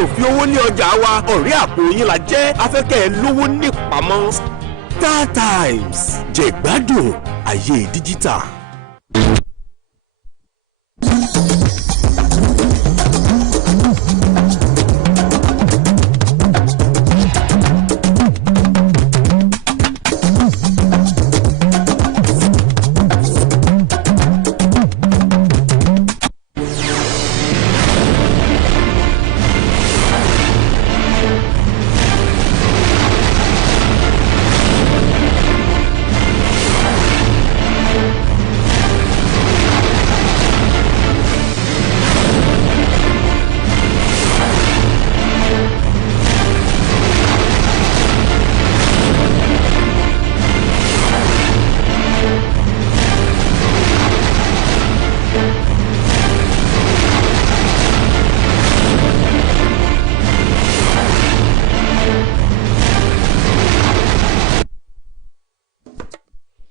òfin owó ní ọjà wa ọ̀rẹ́ àpò yín la jẹ́ afẹ́kẹ́ lówó nípamọ́. Star Times jẹ̀gbádùn ayé díjítà.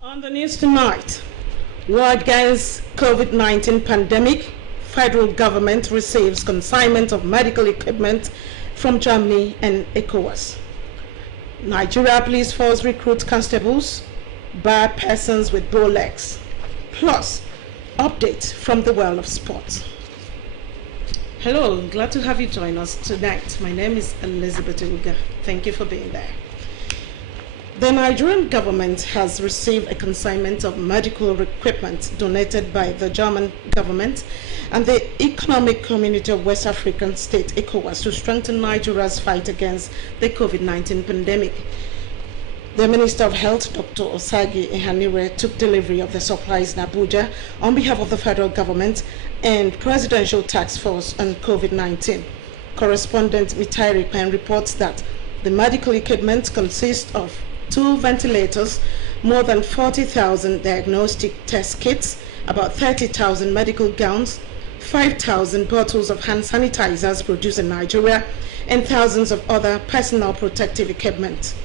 On the news tonight, war against COVID-19 pandemic, federal government receives consignment of medical equipment from Germany and ECOWAS. Nigeria police force recruits constables, bar persons with bow legs. Plus, update from the world of sports. Hello, glad to have you join us tonight. My name is Elizabeth Uga. Thank you for being there. The Nigerian government has received a consignment of medical equipment donated by the German government and the Economic Community of West African States, ECOWAS, to strengthen Nigeria's fight against the COVID-19 pandemic. The Minister of Health, Dr. Osagi Ehanire, took delivery of the supplies in Abuja on behalf of the federal government and Presidential Task Force on COVID-19. Correspondent Mitairi Pen reports that the medical equipment consists of 2 ventilators, more than 40,000 diagnostic test kits, about 30,000 medical gowns, 5,000 bottles of hand sanitizers produced in Nigeria, and thousands of other personal protective equipment.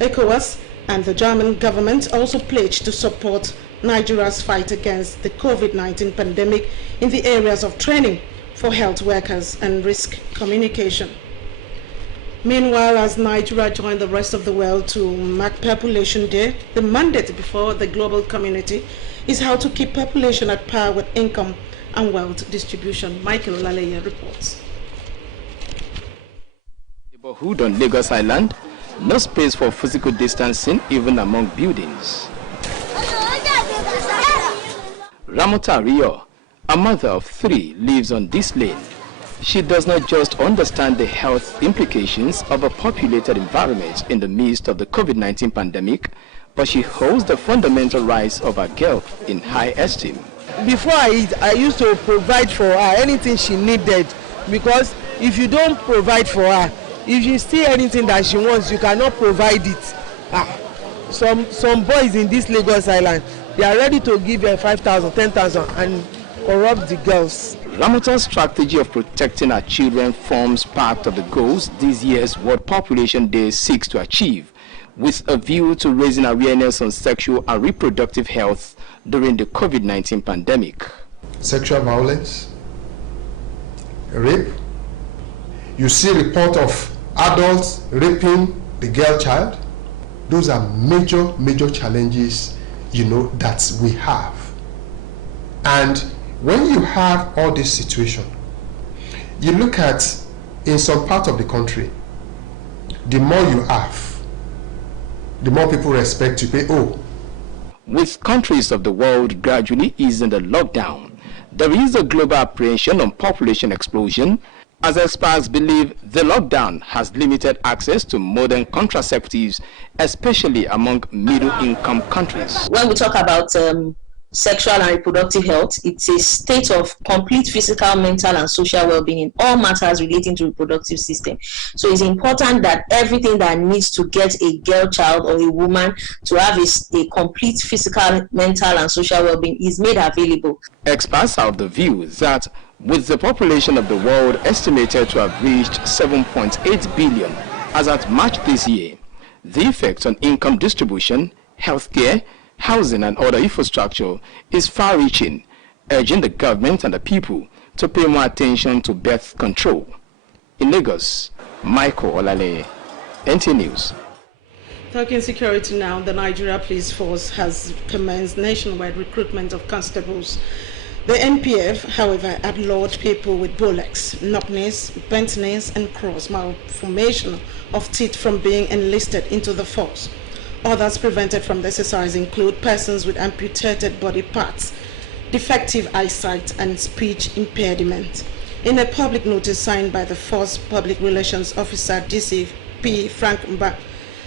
ECOWAS and the German government also pledged to support Nigeria's fight against the COVID-19 pandemic in the areas of training for health workers and risk communication. Meanwhile, as Nigeria joined the rest of the world to mark Population Day, the mandate before the global community is how to keep population at par with income and wealth distribution. Michael Laleya reports. Neighborhood on Lagos Island, no space for physical distancing even among buildings. Ramota Rio, a mother of 3, lives on this lane. She does not just understand the health implications of a populated environment in the midst of the COVID-19 pandemic, but she holds the fundamental rights of her girl in high esteem. Before I eat, I used to provide for her anything she needed, because if you don't provide for her, if you see anything that she wants, you cannot provide it. Some boys in this Lagos Island, they are ready to give her 5,000, 10,000 and corrupt the girls. Ramota's strategy of protecting her children forms part of the goals this year's World Population Day seeks to achieve, with a view to raising awareness on sexual and reproductive health during the COVID-19 pandemic. Sexual violence, rape. You see report of adults raping the girl child. Those are major challenges, that we have. And when you have all this situation, you look at, in some part of the country, the more you have, the more people respect you. With countries of the world gradually easing the lockdown, there is a global apprehension on population explosion, as experts believe the lockdown has limited access to modern contraceptives, especially among middle-income countries. When we talk about sexual and reproductive health, it's a state of complete physical, mental, and social well-being in all matters relating to reproductive system. So it's important that everything that needs to get a girl child or a woman to have a complete physical, mental, and social well-being is made available. Experts are of the view that with the population of the world estimated to have reached 7.8 billion as at March this year, the effect on income distribution, healthcare, housing and other infrastructure is far-reaching, urging the government and the people to pay more attention to birth control. In Lagos, Michael Olale, Nta News. Talking security now, the Nigeria Police Force has commenced nationwide recruitment of constables. The NPF, however, outlawed people with bullets, knock-knees, bent knees, and cross malformation of teeth from being enlisted into the force. Others prevented from the exercise include persons with amputated body parts, defective eyesight, and speech impairment. In a public notice signed by the Force Public Relations Officer DCP Frank Mba,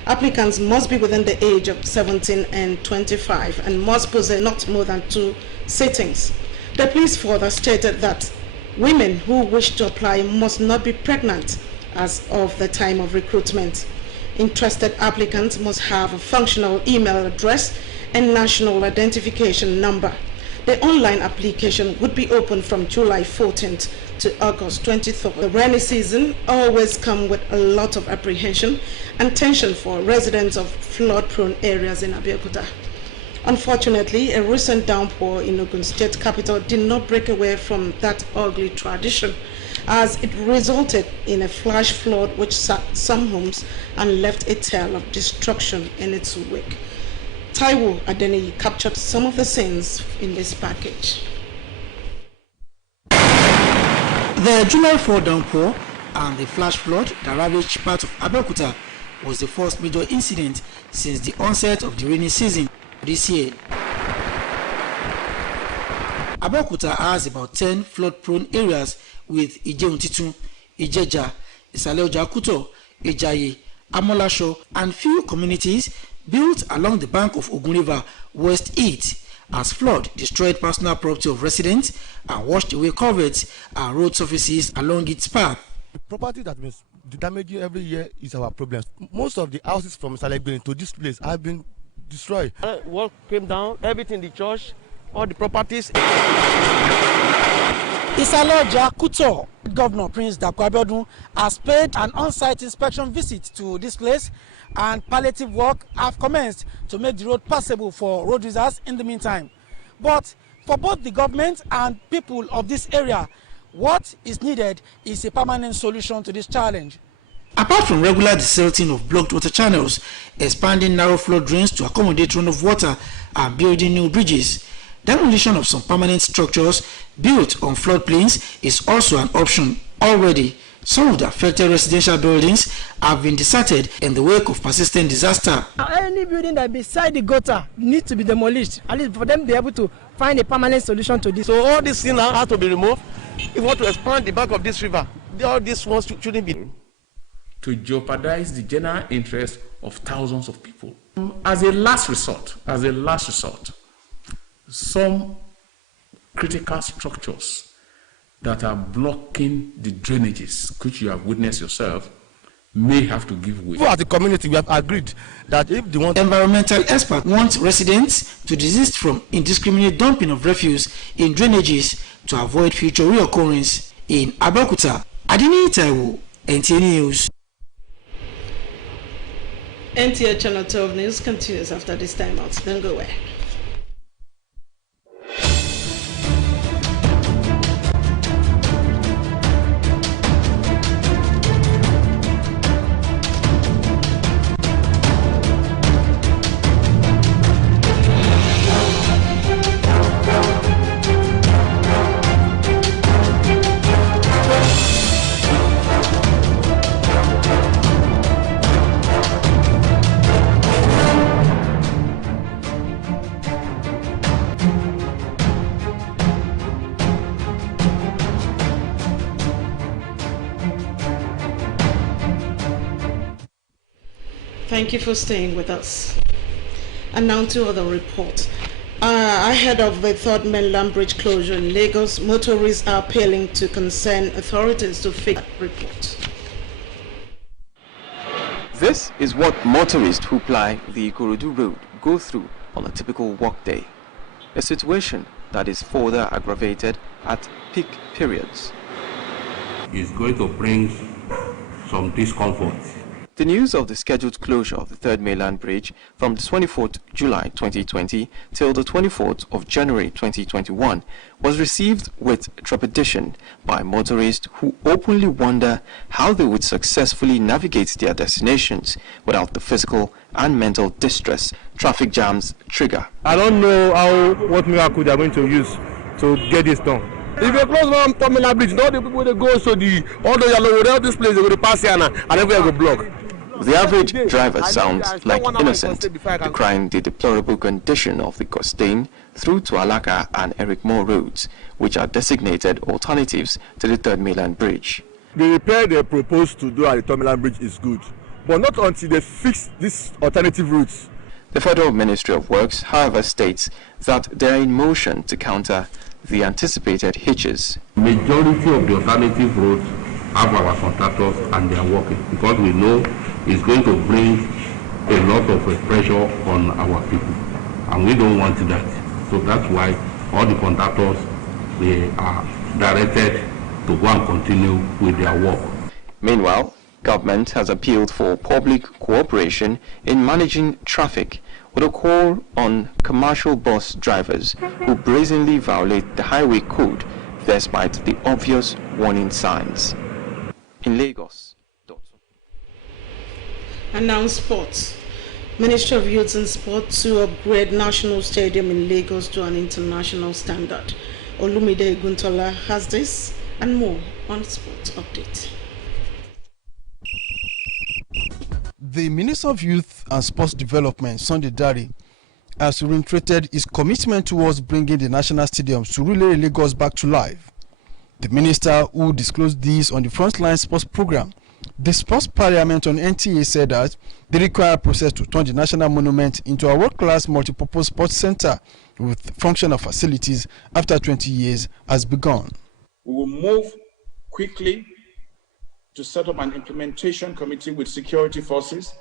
applicants must be within the age of 17 and 25 and must possess not more than 2 sittings. The police further stated that women who wish to apply must not be pregnant as of the time of recruitment. Interested applicants must have a functional email address and national identification number. The online application would be open from July 14th to August 23rd. The rainy season always comes with a lot of apprehension and tension for residents of flood-prone areas in Abeokuta. Unfortunately, a recent downpour in Ogun State capital did not break away from that ugly tradition, as it resulted in a flash flood which sacked some homes and left a tale of destruction in its wake. Taiwo Adeni captured some of the scenes in this package. The July 4 downpour and the flash flood that ravaged part of Abeokuta was the first major incident since the onset of the rainy season this year. Abeokuta has about 10 flood-prone areas with Ijeuntitu, Ijeja, Isale Kuto, Ijayi, Amolasho, and few communities built along the bank of Ogun River West East, as flood destroyed personal property of residents and washed away culverts and road surfaces along its path. The property that means the damage every year is our problem. Most of the houses from Saleh to this place have been destroyed. Wall came down, everything, the church, all the properties. Isale Kuto, Governor Prince Dapo Abiodun has paid an on-site inspection visit to this place, and palliative work have commenced to make the road passable for road users in the meantime. But for both the government and people of this area, what is needed is a permanent solution to this challenge. Apart from regular desilting of blocked water channels, expanding narrow flow drains to accommodate runoff water, and building new bridges, demolition of some permanent structures built on floodplains is also an option. Already, some of the affected residential buildings have been deserted in the wake of persistent disaster. Any building that beside the gutter needs to be demolished, at least for them to be able to find a permanent solution to this. So all these things now have to be removed. If we want to expand the bank of this river, all these ones shouldn't be. To jeopardize the general interest of thousands of people. As a last resort, some critical structures that are blocking the drainages, which you have witnessed yourself, may have to give way. For the community, we have agreed that if they want... Environmental experts want residents to desist from indiscriminate dumping of refuse in drainages to avoid future reoccurrence. In Abeokuta, Adini Taiwo, Nta News. NTA Channel 12 News continues after this time out. Don't go away. Thank you for staying with us. And now to other reports. Ahead of the third mainland bridge closure in Lagos, motorists are appealing to concerned authorities to fix that report. This is what motorists who ply the Ikorodu Road go through on a typical workday, a situation that is further aggravated at peak periods. It's going to bring some discomfort The news of the scheduled closure of the Third Mainland Bridge from the 24th July 2020 till the 24th of January 2021 was received with trepidation by motorists who openly wonder how they would successfully navigate their destinations without the physical and mental distress traffic jams trigger. I don't know what miracle they are going to use to get this done. If you close one terminal bridge, all the people that go to all the yellow road, this place they go to pass here and everywhere go block. The average driver sounds like innocent, decrying the deplorable condition of the Costain through to Alaka and Eric Moore roads, which are designated alternatives to the Third Mainland Bridge. The repair they propose to do at the Third Mainland Bridge is good, but not until they fix these alternative routes. The Federal Ministry of Works, however, states that they are in motion to counter the anticipated hitches. Majority of the alternative roads have our contractors and they are working because we know it's going to bring a lot of pressure on our people and we don't want that. So that's why all the contractors, they are directed to go and continue with their work. Meanwhile, government has appealed for public cooperation in managing traffic with a call on commercial bus drivers who brazenly violate the highway code despite the obvious warning signs. In Lagos. And now sports. Ministry of Youth and Sport to upgrade National Stadium in Lagos to an international standard. Olumide Guntola has this and more on Sports Update. The Minister of Youth and Sports Development, Sunday Dare, has reiterated his commitment towards bringing the national stadium to Surulere, Lagos back to life. The minister, who disclosed this on the Frontline Sports program, the Sports Parliament on NTA, said that the required process to turn the national monument into a world-class multipurpose sports center with functional facilities after 20 years has begun. We will move quickly to set up an implementation committee with security forces,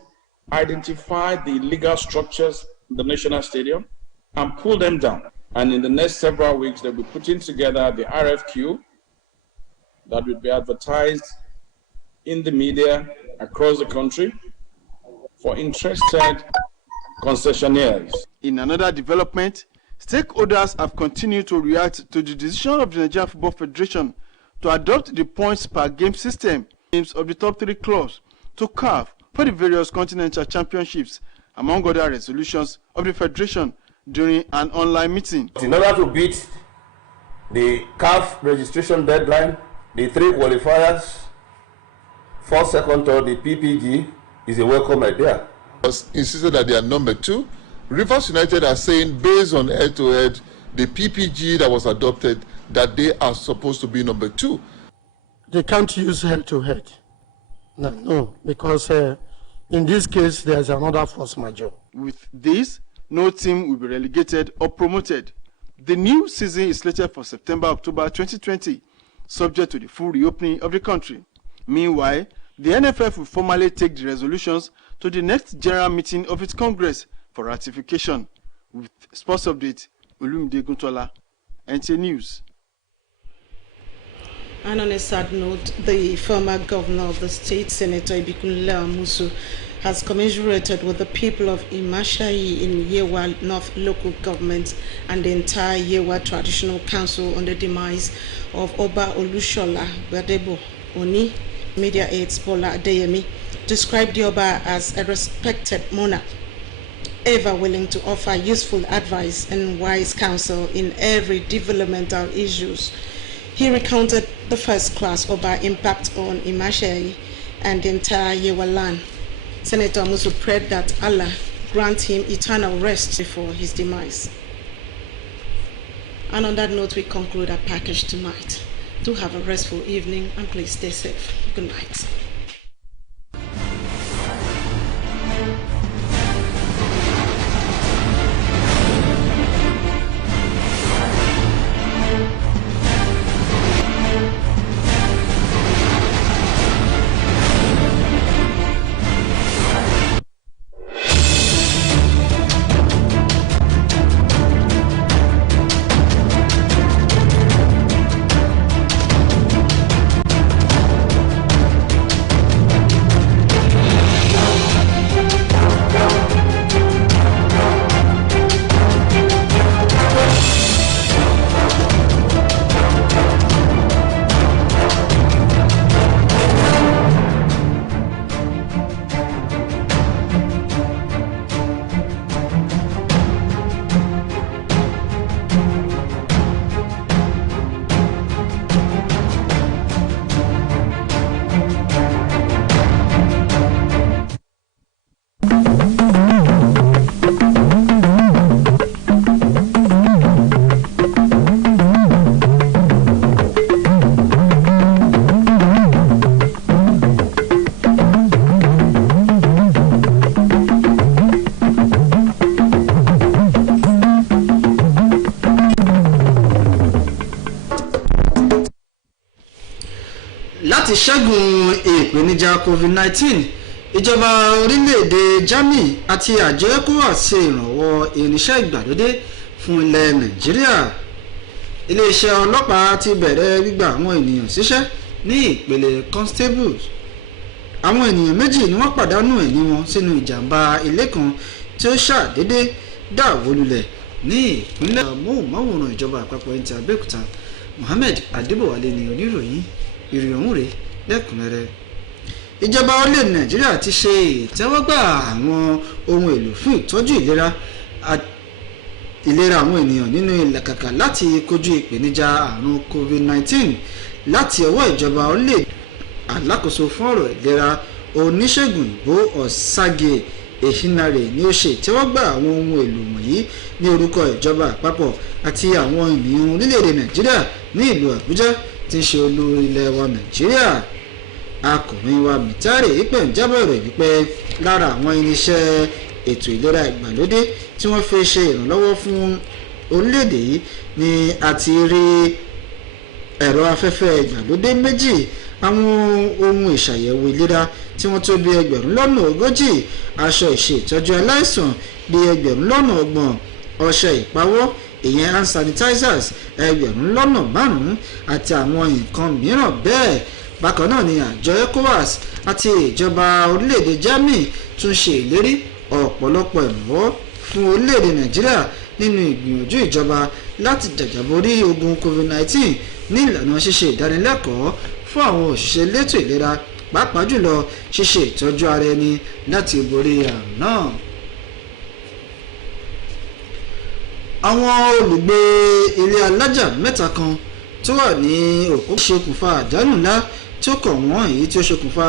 identify the legal structures in the national stadium, and pull them down. And in the next several weeks, they'll be putting together the RFQ that will be advertised in the media across the country for interested concessionaires. In another development, stakeholders have continued to react to the decision of the Nigerian Football Federation to adopt the points per game system of the top 3 clubs to CAF for the various continental championships, among other resolutions of the Federation during an online meeting. In order to beat the CAF registration deadline, the 3 qualifiers, first, second, third, the PPG is a welcome idea. Insisted that they are number 2. Rivers United are saying, based on head-to-head, the PPG that was adopted, that they are supposed to be number 2. They can't use head-to-head. No, because in this case, there's another force majeure. With this, no team will be relegated or promoted. The new season is slated for September-October 2020, subject to the full reopening of the country. Meanwhile, the NFF will formally take the resolutions to the next general meeting of its Congress for ratification. With Sports Update, Olumide Guntola, NTA News. And on a sad note, the former governor of the state, Senator Ibikunle Amusu, has commiserated with the people of Imashai in Yewa North Local Government and the entire Yewa Traditional Council on the demise of Oba Olushola Gbadebo Oni. Media aides Bola Adeyemi described the Oba as a respected monarch, ever willing to offer useful advice and wise counsel in every developmental issues. He recounted the first-class Oba impact on Imashai and the entire Yewa land. Senator Amusu prayed that Allah grant him eternal rest before his demise. And on that note, we conclude our package tonight. Do have a restful evening and please stay safe. Good night. ṣẹ́gun ìpèníjà covid-19 ìjọba orílẹ̀-èdè Germany àti àjọ ECOWAS ṣe ìrànwọ́ irinṣẹ́ ìgbàlódé fún ilẹ̀ Nàìjíríà. Iléeṣẹ́ ọlọ́pàá ti bẹ̀rẹ̀ gbígba àwọn ènìyàn síṣẹ́ ní ìpele constables. Àwọn ènìyàn méjì ni wọ́n pàdánù ẹ̀mí wọn sínú ìjàmbá ilé kan tí ó ṣàdédé dáwó lulẹ̀ ní ìpínlẹ̀ móhùnmáwòrán ìjọba àpapọ̀ Nta Abeokuta. Mohammed Adébọ̀wálé ni oníròyìn ìròyìn ọ̀hún rèé lẹ́kùnrẹ́rẹ́. Ìjọba orílẹ̀-èdè Nàìjíríà ti ṣe ìtẹ́wọ́gbà àwọn ohun èlò fún ìtọ́jú ìlera àwọn ènìyàn nínú ìlàkàkà láti kojú ìpèníjà àrùn covid-19 láti ọwọ́ ìjọba orílẹ̀-èdè. Alákòóso fún ọ̀rọ̀ ìlera oníṣègùn ìbò Ọ̀sàgè Èhínárè ni ó ṣe ìtẹ́wọ́gbà àwọn ohun èlò wọ̀nyí ní orúkọ ìjọba àpapọ̀ àti àwọn ènìyàn orílẹ̀-èdè Nàìjíríà ní ìlú Àbújá tí ń ṣe olú ilẹ̀ wa Nàìjíríà. Akọ̀wé wa Mítàrè ìpè ń jábọ̀ rẹ̀ wípé lára àwọn irinṣẹ́ ètò ìlera ìgbàlódé tí wọ́n fi ṣe ìrànlọ́wọ́ fún orílẹ̀-èdè yìí ni a ti rí ẹ̀rọ afẹ́fẹ́ ìgbàlódé méjì, àwọn ohun ìṣàyẹ̀wò ìlera tí wọ́n tó bí 40,000, aṣọ ìṣètọ́jú aláìsàn bí 30,000, ọṣẹ ìpawọ́ ìyẹn hand sanitizers 5,000 àti àwọn nǹkan mìíràn bẹ́ẹ̀. Bákan náà ni àjọ ECOWAS àti ìjọba orílẹ̀-èdè Germany tún ṣe ìlérí ọ̀pọ̀lọpọ̀ ìrànwọ́ fún orílẹ̀-èdè Nàìjíríà nínú ìgbìyànjú ìjọba láti jàjàborí ogun covid-19 ní ìlànà ṣíṣe ìdánilẹ́kọ̀ọ́ fún àwọn òṣìṣẹ́ elétò ìlera, pàápàá jùlọ ṣíṣe ìtọ́jú ara ẹni láti borí àrùn náà. Àwọn olùgbé ilé alájà mẹ́ta kan tó wà ní òpó ṣokùnfà àjálù ńlá tí ó kàn wọ́n èyí tí ó ṣokùnfà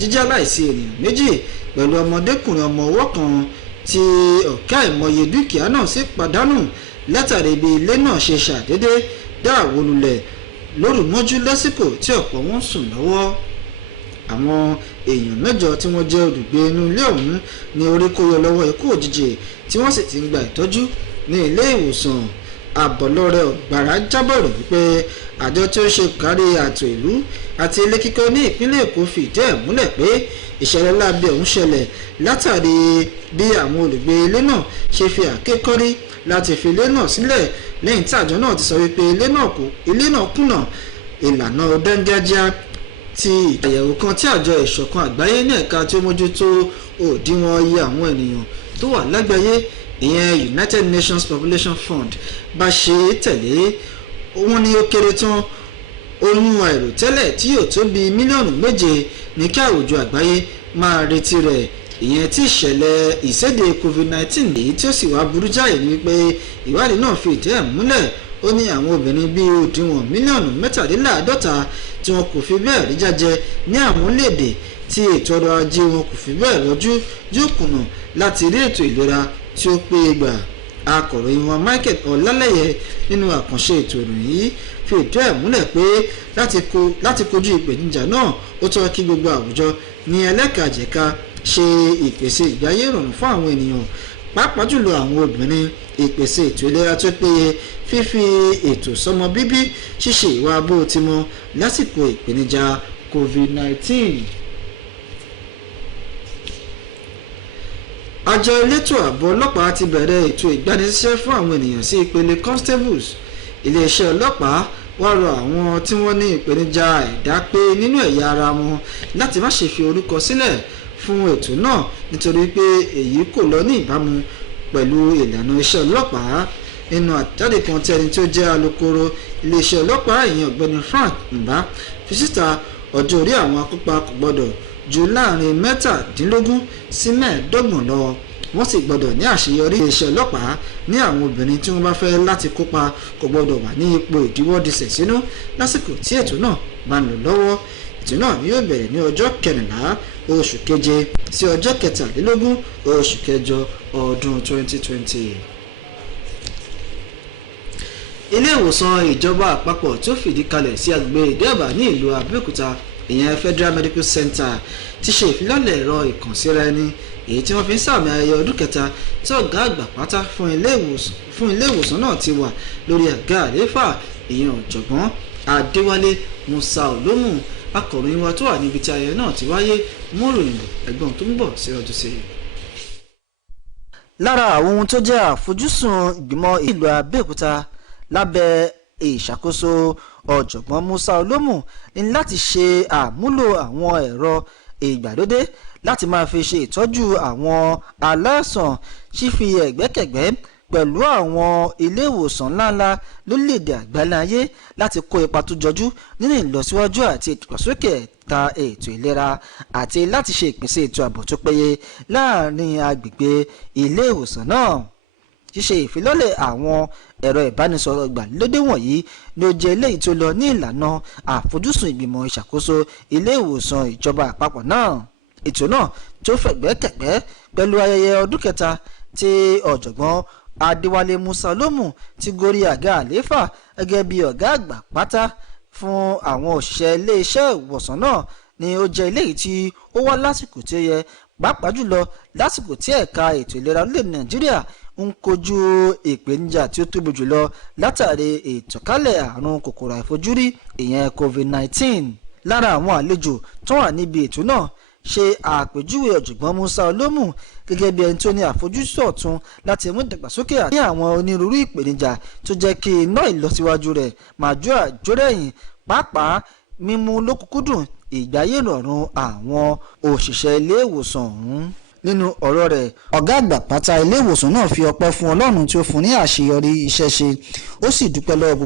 jíjá láìsí ènìyàn méjì pẹ̀lú ọmọdékùnrin ọmọ ọwọ́ kan tí ọ̀kẹ́ àìmọye dúkìá náà sì pàdánù látàrí bí ilé náà ṣe ṣàdédé dáwó lulẹ̀ lóru mọ́jú lásìkò tí ọ̀pọ̀ wọn sùn lọ́wọ́. Àwọn èèyàn mẹ́jọ tí wọ́n jẹ́ olùgbé inú ilé ọ̀hún ní orí kó yọ lọ́wọ́ ikú òjijì tí wọ́n sì ti ń gba ìtọ́jú ní ilé ìwòsàn. Àbọ̀lọ́rẹ́ Ọ̀gbàrà jábọ̀ rẹ̀ wípé àjọ tí ó ṣe kárí ààtò ìlú àti ilé kíkọ́ ní ìpínlẹ̀ Èkó fìdí ẹ̀ múlẹ̀ pé ìṣẹ̀lẹ̀ láabi ọ̀hún ṣẹlẹ̀ látàrí bí àwọn olùgbé ilé náà ṣe fi àkékọ́rí láti fi ilé náà sílẹ̀ lẹ́yìn tí àjọ náà ti sọ wípé ilé náà kùnà ìlànà dángájíá ti àyẹ̀wò kan tí àjọ ìṣọ̀kan àgbáyé ní ẹ̀ka tí ó mójútó òdiwọ̀n iye àwọn ènìyàn tó wà lágbàáyé ìyẹn United Nations Population Fund bá ṣe tẹ̀lé. Wọ́n ní ó kéré tán oyún àìròtẹ́lẹ̀ tí yóò tó bí mílíọ̀nù 7 ní kí àwùjọ àgbáyé máa retí rẹ̀, ìyẹn tí ìṣẹ̀lẹ̀ ìséde covid-19 èyí tí ó sì wá burú jáì ní pé ìwádìí náà fi ìdí ẹ̀ múlẹ̀. Ó ní àwọn obìnrin bíi òdiwọ̀n mílíọ̀nù 53 tí wọn kò fi bẹ́ẹ̀ rí jájẹ ní àwọn orílẹ̀-èdè tí ètò ọrọ̀ ajé wọn kò fi bẹ́ẹ̀ rọjú yóò kùnà láti rí ètò ìlera tí ó pé gbà. Akọ̀ròyìn wọn Michael Ọlálẹ́yẹ nínú àkànṣe ètò ìròyìn yìí fi ìdí ẹ̀ múlẹ̀ pé láti kojú ìpèníjà náà ó tọ́ kí gbogbo àwùjọ ní ẹlẹ́kàjẹ̀ka ṣe ìpèsè ìgbáyé ìrọ̀rùn fún àwọn ènìyàn, pàápàá jùlọ àwọn obìnrin, ìpèsè ètò ìlera tó péye, fífi ètò sọmọ bíbí, ṣíṣe ìwà bó ti mọ lásìkò ìpèníjà covid-19. Àjọ elétò ààbò ọlọ́pàá ti bẹ̀rẹ̀ ètò ìgbanisíṣẹ́ fún àwọn ènìyàn sí ìpele constables. Iléeṣẹ́ ọlọ́pàá wá rọ àwọn tí wọ́n ní ìpèníjà àìdápé nínú ẹ̀yà ara wọn láti má ṣe fi orúkọ sílẹ̀ fún ètò náà nítorí pé èyí kò lọ ní ìbámu pẹ̀lú ìlànà iṣẹ́ ọlọ́pàá. Nínú àtẹ̀jáde kan tí ẹni tí ó jẹ́ alukoro iléeṣẹ́ ọlọ́pàá ìyẹn ọ̀gbẹ́ni Frank Mbá fi síta, ọjọ́ orí àwọn akópa kò gbọ́dọ̀ ju láàrin 17 sí 25 lọ. Wọ́n sì gbọ́dọ̀ ní àṣeyọrí. Iléeṣẹ́ ọlọ́pàá ní àwọn obìnrin tí wọ́n bá fẹ́ láti kópa kò gbọ́dọ̀ wà ní ipò ìdíwọ́disẹ̀ sínú lásìkò tí ètò náà bá ń lọ lọ́wọ́. Ètò náà yóò bẹ̀rẹ̀ ní ọjọ́ 14 oṣù keje sí ọjọ́ 23 oṣù kẹjọ ọdún 2020. Ilé ìwòsàn ìjọba àpapọ̀ tó fìdí kalẹ̀ sí agbègbè Ìdí-Àbá ní ìlú Abẹ́òkúta ìyẹn Federal Medical Center ti ṣe ìfilọ́lẹ̀ ẹ̀rọ ìkànsíra ẹni èyí tí wọ́n fi ń sàmì ayẹyẹ ọdún kẹta tí ọ̀gá àgbà pátá fún ilé ìwòsàn náà ti wà lórí àga àlééfà ìyẹn ọ̀jọ̀gbọ́n Adéwálé Musa Olómù. akọ̀ròyìn wa tó wà níbi tí ayẹyẹ náà ti wáyé mú ròyìn ẹ̀gbọ́n tó ń bọ̀ síwájú sí i. lára àwọn ohun tó jẹ́ àfojúsùn ìgbìmọ̀ ìlú Abẹ́òkúta lábẹ́ ìṣàkóso ọ̀jọ̀gbọ́n Musa Olómù ní láti ṣe àmúlò àwọn ẹ̀rọ ìgbàlódé láti máa fi ṣe ìtọ́jú àwọn aláìsàn fífi ẹ̀gbẹ́kẹ̀gbẹ́ pẹ̀lú àwọn ilé ìwòsàn ńláńlá lórílẹ̀‐èdè àgbáláyé láti kó ipa tó jọjú nínú ìlọsíwájú àti ìdàgbàsókè ẹ̀ka ètò ìlera àti láti ṣe ìpèsè ètò ààbò tó péye láàrin agbègbè ilé ìwòsàn náà. Ṣíṣe ìfilọ́lẹ̀ àwọn ẹ̀rọ ìbánisọ̀rọ̀ ìgbàlódé wọ̀nyí ló jẹ́ eléyìí tó lọ ní ìlànà àfojúsùn ìgbìmọ̀ ìṣàkóso ilé ìwòsàn ìjọba àpapọ̀ náà. Ètò náà tó fẹ̀gbẹ́kẹ̀gbẹ́ pẹ̀lú ayẹyẹ ọdún kẹta tí ọ̀jọ̀gbọ́n Adéwálé Musa Olómù ti gorí àga àlééfà gẹ́gẹ́ bí ọ̀gá àgbà pátá fún àwọn òṣìṣẹ́ iléeṣẹ́ ìwòsàn náà ni ó jẹ́ eléyìí tí ó wá lásìkò tí ó yẹ pàápàá jùlọ lásìkò tí ẹ̀ka ètò ìlera orílẹ̀-èdè Nàìjíríà ń kojú ìpèníjà tí ó tóbi jùlọ látàrí ìtànkálẹ̀ àrùn kòkòrò àìfojúrí ìyẹn COVID-19. Lára àwọn àlejò tó wà níbi ètò náà ṣe àpèjúwe ọ̀jọ̀gbọ́n Musa Olómù gẹ́gẹ́ bí ẹni tó ní àfojúsùn ọ̀tun láti mú ìdàgbàsókè àti àwọn onírúurú ìpèníjà tó jẹ́ kí iná ìlọsíwájú rẹ̀ máa jó àjórẹ̀yìn pàápàá mímú lókùnkúndùn ìgbáyé ìrọ̀rùn àwọn òṣìṣẹ́ ilé ìwòsàn ọ̀hún. Nínú ọ̀rọ̀ rẹ̀ ọ̀gá àgbà pátá ilé ìwòsàn náà fi ọpẹ́ fún Ọlọ́run tí ó fún ní àṣeyọrí iṣẹ́ ṣe ó sì dúpẹ́ lọ́wọ́ gbogbo